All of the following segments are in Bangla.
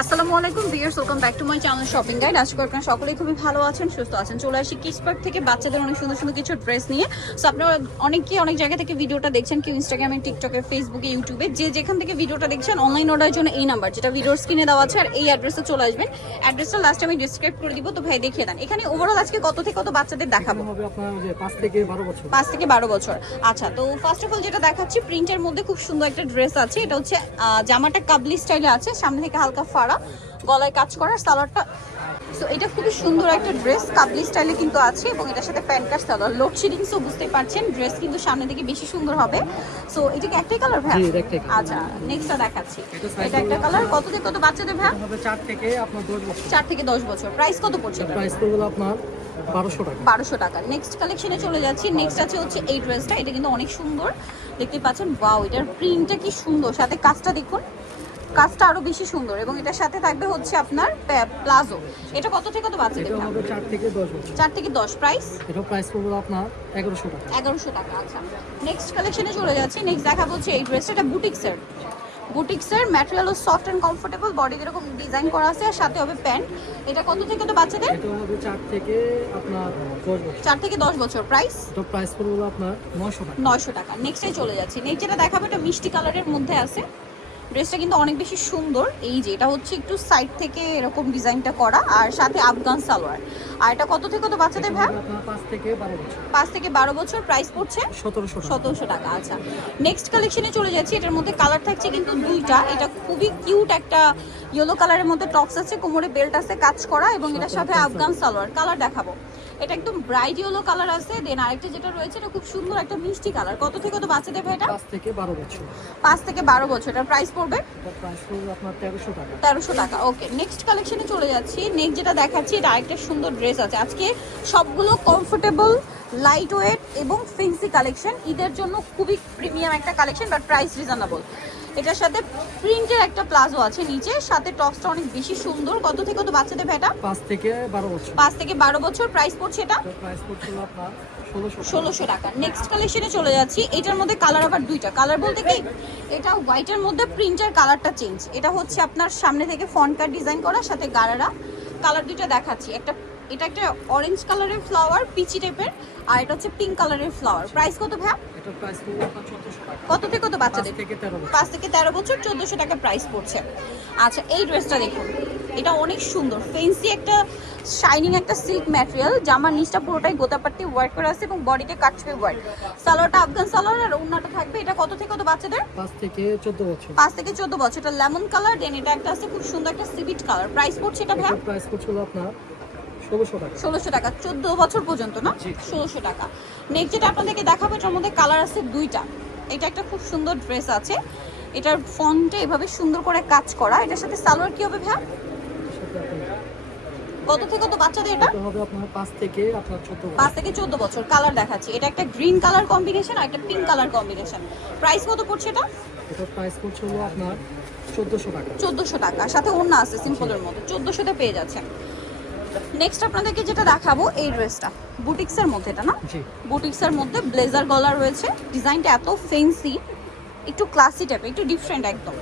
আসসালামু আলাইকুম viewers, welcome back to my channel shopping guide. আশা করি আপনারা সকলেই খুবই ভালো আছেন, সুস্থ আছেন। চলে আসি কিডস পার্ক থেকে বাচ্চাদের অনেক সুন্দর সুন্দর কিছু ড্রেস নিয়ে। সো আপনারা অনেকেই অনেক জায়গা থেকে ভিডিওটা দেখছেন, কেউ ইনস্টাগ্রামে, টিকটকে, ফেসবুকে, ইউটিউবে, যে যেখান থেকে ভিডিওটা দেখছেন অনলাইন অর্ডারের জন্য এই নাম্বার যেটা ভিডিওর স্ক্রিনে দেওয়া আছে আর এই অ্যাড্রেসে চলে আসবেন। অ্যাড্রেসটা লাস্ট আমি ডিসক্রাইব করে দিব, তো ভাই দেখিয়ে দেন। এখানে ওভারঅল আজকে কত থেকে কত বাচ্চাদের দেখাবো? হবে আপনার যে 5 থেকে 12 বছর। 5 থেকে 12 বছর। আচ্ছা, তো ফার্স্ট অফ অল যেটা দেখাচ্ছি প্রিন্টের মধ্যে খুব সুন্দর একটা ড্রেস আছে। এটা হচ্ছে জামাটা কাবলি স্টাইলে আছে, সামনে থেকে হালকা ফাড়া, গলায় কাজ করা, সালোয়ারটা। সো এটা খুবই সুন্দর একটা ড্রেস, কাবলি স্টাইলে কিন্তু আছে এবং এটার সাথে প্যান্টটা সালোয়ার। লোডশেডিং সো বুঝতেই পারছেন ড্রেস কিন্তু সামনে থেকে বেশি সুন্দর হবে। সো এটা কি একটাই কালার ভাই? জি, একটাই কালার। আচ্ছা, নেক্সটটা দেখাচ্ছি। এটা একটা কালার, কত থেকে কত বাচ্চাদের ভাই? হবে 4 থেকে আপনার 10 বছর। 4 থেকে 10 বছর। প্রাইস কত পড়ছে? প্রাইস পড়বে আপনার 1200 টাকা। 1200 টাকা। নেক্সট কালেকশনে চলে যাচ্ছি। নেক্সট আছে হচ্ছে এই ড্রেসটা, এটা কিন্তু অনেক সুন্দর, দেখতে পাচ্ছেন। ওয়াও, এটার প্রিন্টটা কি সুন্দর, সাথে কাজটা দেখুন, কাজটা আরো বেশি সুন্দর এবং এটার সাথে থাকবে হচ্ছে আপনার প্লাজো। এটা কত থেকে কত বাচ্চাদের? এটা হবে 4 থেকে 10 বছর। 4 থেকে 10। প্রাইস? এটা প্রাইস পড়বে আপনার 1100 টাকা। 1100 টাকা। আচ্ছা, নেক্সট কালেকশনে চলে যাচ্ছি। নেক্সট দেখাবো হচ্ছে এই ড্রেসটা, এটা বুটিক্সের। বুটিক্সের ম্যাটেরিয়ালও সফট এন্ড কমফোর্টেবল, বডি এরকম ডিজাইন করা আছে আর সাথে হবে প্যান্ট। এটা কত থেকে কত বাচ্চাদের? এটা হবে 4 থেকে আপনার 10 বছর। 4 থেকে 10 বছর। প্রাইস? এটা প্রাইস পড়বে আপনার 900 টাকা। 900 টাকা। নেক্সটে চলে যাচ্ছি। নেক্সট যেটা দেখাবো এটা মিষ্টি কালারের মধ্যে আছে। ড্রেসটা কিন্তু অনেক বেশি সুন্দর। এই যে এটা হচ্ছে একটু সাইড থেকে এরকম ডিজাইনটা করা আর সাথে আফগান সালোয়ার। আর এটা কত থেকে কত বাচ্চাদের ভাই? আপনার 5 থেকে 12 বছর। 5 থেকে 12 বছর। প্রাইস পড়ছে 1700 টাকা। 1700 টাকা। আচ্ছা, নেক্সট কালেকশনে চলে যাচ্ছি। এটার মধ্যে কালার থাকছে কিন্তু দুইটা। এটা খুবই কিউট একটা ইয়েলো কালারের মধ্যে টপস আছে, কোমরে বেল্ট আছে কাজ করা এবং এটার সাথে আফগান সালোয়ার। কালার দেখাবো, এটা একদম ব্রাইট ইয়েলো কালার আছে। দেন আরেকটা যেটা রয়েছে এটা খুব সুন্দর একটা মিষ্টি কালার। কত থেকে কত বাচ্চাদের ভাই? এটা 5 থেকে 12 বছর। 5 থেকে 12 বছর। এটার প্রাইস পড়বে এটা প্রাইস পড়বে আপনার 1300 টাকা। 1300 টাকা। ওকে, নেক্সট কালেকশনে চলে যাচ্ছি। নেক্সট যেটা দেখাচ্ছি এটা আরেকটা সুন্দর ড্রেস আছে। আজকে সবগুলো কমফোর্টেবল, লাইট ওয়েট এবং ফেন্সি কালেকশন। ঈদের জন্য খুবই প্রিমিয়াম একটা কালেকশন, বাট প্রাইস রিজনেবল। এটার সাথে প্রিন্টের একটা প্লাজো আছে নিচে, সাথে টপসটা অনেক বেশি সুন্দর। কত থেকে কত বাচ্চাদের ভেটা? 5 থেকে 12 বছর। 5 থেকে 12 বছর। প্রাইস পড়ছে এটা এটা প্রাইস পড়ছে আপনার 1600 টাকা। 1600 টাকা। নেক্সট কালেকশনে চলে যাচ্ছি। এটার মধ্যে কালার আবার দুইটা। কালার বলতে কি, এটা হোয়াইটের মধ্যে প্রিন্টের কালারটা চেঞ্জ। এটা হচ্ছে আপনার সামনে থেকে ফন্ট কাট ডিজাইন করা, সাথে গারারা। কালার দুইটা দেখাচ্ছি। এটা একটা অরেঞ্জ কালারের ফ্লাওয়ার, পিচি টাইপের, আর এটা হচ্ছে পিঙ্ক কালারের ফ্লাওয়ার। প্রাইস কত ভাই? এটা প্রাইস পড়বে আপনার 1400 টাকা। কত থেকে কত বাচ্চাদের? 5 থেকে 13 বছর। 5 থেকে 13 বছর। 1400 টাকা প্রাইস পড়ছে। আচ্ছা, এই ড্রেসটা দেখুন, এটা অনেক সুন্দর, ফেন্সি একটা শাইনিং একটা সিল্ক ম্যাটেরিয়াল। জামার নিচটা পুরোটাই গোতাপাট্টি ওয়ার্ক করা আছে এবং বডিতে কাটছবি ওয়ার্ক। সালোয়ারটা আফগান সালোয়ার আর ওড়নাটা থাকবে। এটা কত থেকে কত বাচ্চাদের? 5 থেকে 14 বছর। 5 থেকে 14 বছর। এটা লেমন কালার, দেন এটা একটা আছে খুব সুন্দর একটা সিভিট কালার। প্রাইস পড়ছে এটা ভাই? এটা প্রাইস পড়ছিল আপনার 1600 টাকা। 1600 টাকা। 14 বছর পর্যন্ত না? জি। 1600 টাকা। নেক্সট যেটা আপনাদেরকে দেখাবো এটার মধ্যে কালার আছে দুইটা। এটা একটা খুব সুন্দর ড্রেস আছে, এটার ফন্টে এভাবে সুন্দর করে কাজ করা। এটার সাথে সালোয়ার কি হবে ভাই? সাথে আপনার কত থেকে কত বাচ্চাদের এটা? এটা হবে আপনার 5 থেকে আপনার 14 5 বছর। থেকে 14 বছর। কালার দেখাচ্ছি। এটা একটা গ্রিন কালার কম্বিনেশন আর একটা পিঙ্ক কালার কম্বিনেশন। প্রাইস কত পড়ছে এটা? এটা প্রাইস পড়ছিল আপনার 1400 টাকা। 1400 টাকা। সাথে ওড়না আছে সিম্পলের মতো, 1400 তে পেয়ে যাচ্ছেন। নেক্সট আপনাদেরকে যেটা দেখাবো এই ড্রেসটা, বুটিক্সের মধ্যে এটা না? জি। বুটিক্সের মধ্যে ব্লেজার গলা রয়েছে। ডিজাইনটা এত ফেন্সি, একটু ক্লাসি টাইপের, একটু ডিফারেন্ট একদম।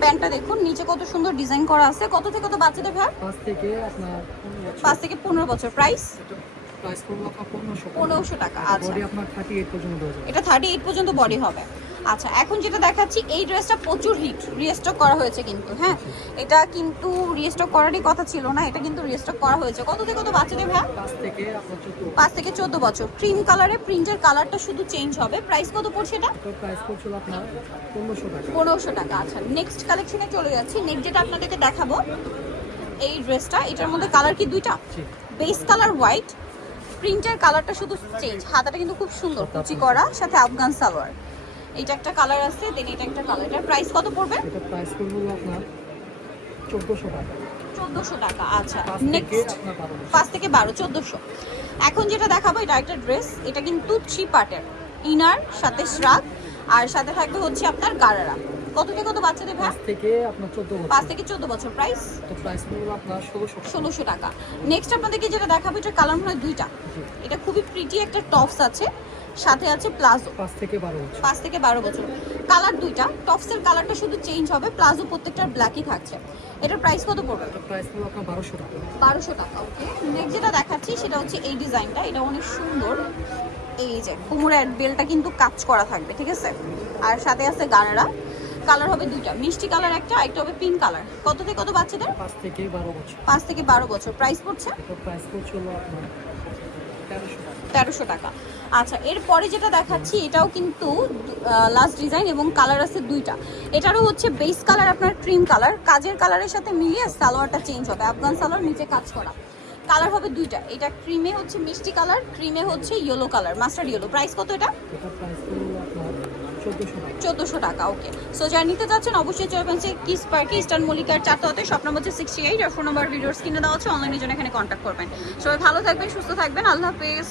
প্যান্টটা দেখুন নিচে কত সুন্দর ডিজাইন করা আছে। কত থেকে কত বাচ্চাদের ভাই? 5 থেকে আপনার 15 বছর। 5 থেকে 15 বছর। প্রাইস? এটা প্রাইস পড়বে আপনার 1500 টাকা। 1500 টাকা। আচ্ছা, বডি আপনার 38 পর্যন্ত হয়ে যাবে। এটা 38 পর্যন্ত বডি হবে। আচ্ছা, এখন যেটা দেখাচ্ছি এই ড্রেসটা প্রচুর হিট, রিস্টক করা হয়েছে কিন্তু। হ্যাঁ, এটা কিন্তু রিস্টক করারই কথা ছিল না, এটা কিন্তু রিস্টক করা হয়েছে। কত থেকে কত বাচ্চাদের ভাই? 5 থেকে আপনার 14 বছর। 5 থেকে 14 বছর। ক্রিম কালারে, প্রিন্টের কালারটা শুধু চেঞ্জ হবে। প্রাইস কত পড়ছে এটা? এটা প্রাইস পড়ছিল আপনার 1500 টাকা। 1500 টাকা। আচ্ছা, নেক্সট কালেকশনে চলে যাচ্ছি। নেক্সট যেটা আপনাদেরকে দেখাবো এই ড্রেসটা, এটার মধ্যে কালার কি দুইটা? জি। বেস কালার হোয়াইট, প্রিন্টের কালারটা শুধু চেঞ্জ। হাতাটা কিন্তু খুব সুন্দর কুচি করা, সাথে আফগান সালোয়ার। এটা একটা কালার আছে, দেন এটা একটা কালার। এটার প্রাইস কত পড়বে? এটা প্রাইস পড়বে আপনার 1400 টাকা। 1400 টাকা। আচ্ছা, 5 থেকে নেক্সট আপনার 12 বছর। 5 থেকে 12, 1400। এখন যেটা দেখাবো এটা একটা ড্রেস, এটা কিন্তু 3 পার্টের, ইনার সাথে শ্রাগ আর সাথে থাকবে হচ্ছে আপনার গারারা। কত থেকে কত বাচ্চাদের ভাই? 5 থেকে আপনার 14 বছর। 5 থেকে 14 বছর। প্রাইস? তো প্রাইস পড়বে আপনার 1600 টাকা। 1600 টাকা। নেক্সট আপনাদেরকে যেটা দেখাবো এটা কালার মনে হয় দুইটা। জি। এটা খুবই প্রিটি একটা টপস আছে, সাথে আছে প্লাজো 5 থেকে 12 বছর। 5 থেকে 12 বছর। কালার দুইটা, টপসের কালারটা শুধু চেঞ্জ হবে, প্লাজো প্রত্যেকটার ব্ল্যাকই থাকছে। এটার প্রাইস কত পড়বে? এটা প্রাইস হলো আপনার 1200 টাকা। 1200 টাকা। ওকে, নেক্সট যেটা দেখাচ্ছি সেটা হচ্ছে এই ডিজাইনটা, এটা অনেক সুন্দর। এই যে কোমরের বেলটা কিন্তু কাজ করা থাকবে, ঠিক আছে? আর সাথে আছে গানারা। কালার হবে দুইটা, মিষ্টি কালার একটা, একটা হবে পিঙ্ক কালার। কত থেকে কত বাচ্চাদের? 5 থেকে 12 বছর। 5 থেকে 12 বছর। প্রাইস পড়ছে এটা প্রাইস পড়ছে হলো আপনার 1300 টাকা। 1300 টাকা। আচ্ছা, এরপরে যেটা দেখাচ্ছি এটাও কিন্তু লাস্ট ডিজাইন এবং কালার আছে দুইটা। এটারও হচ্ছে বেস কালার আপনার ক্রিম কালার, কাজের কালারের সাথে মিলিয়ে সালোয়ারটা চেঞ্জ হবে, আফগান সালোয়ার, নিচে কাজ করা। কালার হবে দুইটা, এটা ক্রিমে হচ্ছে মিষ্টি কালার, ক্রিমে হচ্ছে yellow colour, mustard yellow. Price কত এটা? এটা প্রাইস হলো আপনার 1400 টাকা। 1400 টাকা। ওকে, সো যারা নিতে চাচ্ছেন অবশ্যই চলে আসবেন কিস পার্কে, ইস্টার্ন মল্লিকার 4 শপ নম্বর হচ্ছে 68, আর ফোন নাম্বার ভিডিওর স্ক্রিনে দেওয়া হচ্ছে, অনলাইনের জন্য এখানে কন্ট্যাক্ট করবেন। সবাই ভালো থাকবেন, সুস্থ থাকবেন, আল্লাহ হাফেজ।